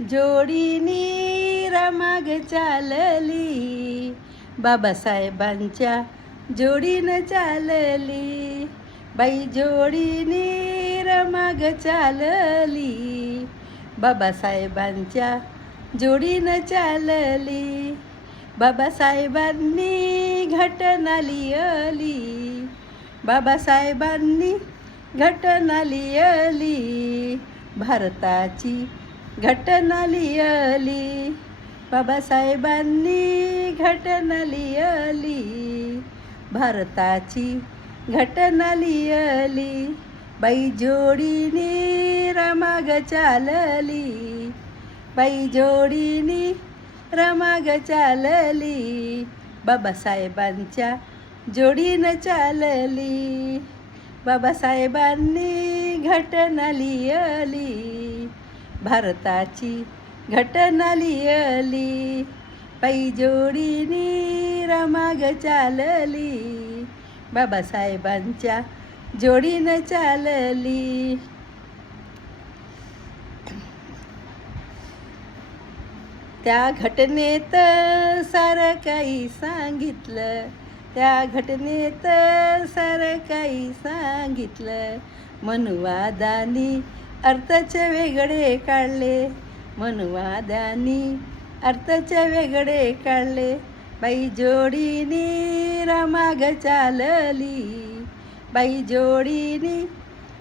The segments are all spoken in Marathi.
जोडीनी रमाग चालली, बाबासाहेबांच्या जोडीनं चालली. बाई जोडीनी रमाग चालली, बाबासाहेबांच्या जोडीनं चालली. बाबासाहेबांनी घटना लिहिली, बाबासाहेबांनी घटना लिहिली, भारताची घटना लिहिली. बाबासाहेबांनी घटना लिहिली, भारताची घटना लिहिली. बाई जोडीनी रमाग चालली, बाई जोडीनी रमाग चालली, बाबासाहेबांच्या जोडीनं चालली. बाबासाहेबांनी घटना लिहिली, भारताची घटना लिहिली. बाई जोडीनी रमाग चालली, बाबासाहेबांच्या जोडीनं चालली. त्या घटनेत सारं काही सांगितलं, त्या घटनेत सारं काही सांगितलं. मनुवादानी अर्थाचे वेगळे काढले, मनुवादानी अर्थाचे वेगळे काढले. बाई जोडीनी रमाग चालली, बाई जोडीनी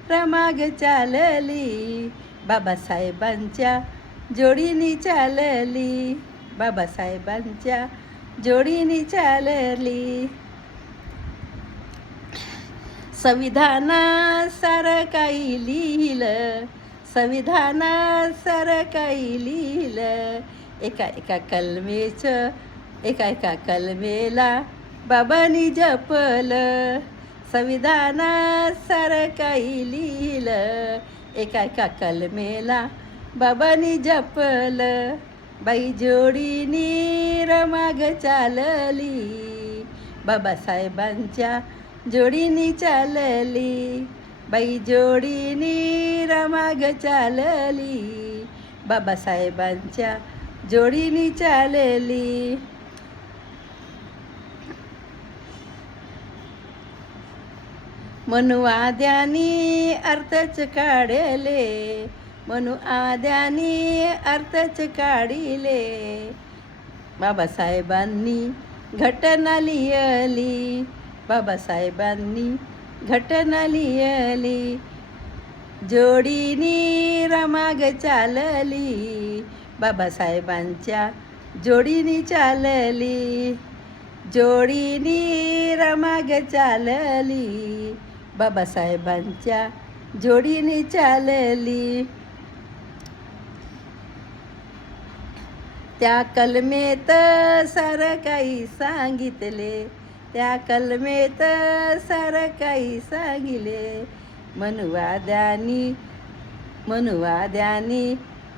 रमाग चालली, बाबासाहेबांच्या जोडीनी चालली, बाबासाहेबांच्या जोडीनी चालली. संविधानात सारं काही लिहिलं, संविधानात सारं काही लिहिलं. एका एका कलमेचं, एका एका कलमेला बाबांनी जपलं. संविधानात सारं काही लिहिलं, एका एका कलमेला बाबांनी जपलं. बाई जोडीनी रमाग चालली, बाबासाहेबांच्या जोडीनी चालली. बाई जोडीनी रमाग चालली, बाबासाहेबांच्या जोडीनी चालली. मनुवाद्यानी अर्थच काढले, मनुवाद्यानी अर्थच काढले. बाबासाहेबांनी घटना लिहिली, बाबासाहेबांनी घटना लिहिली. जोडीनी रमाग चालली, बाबासाहेबांच्या जोडीनी चालली. जोडीनी रमाग चालली, बाबासाहेबांच्या जोडीनी चालली. त्या कलमेत सारं काही सांगितले, त्या कलमेत सारं काही सांगितले. मनुवाद्यानी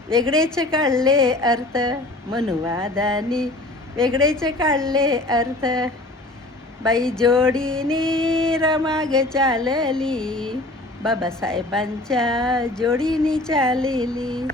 वेगळेच काढले अर्थ, मनुवाद्यानी वेगळेच काढले अर्थ. बाई जोडीनी रमाग चालली, बाबासाहेबांच्या जोडीनी चालली.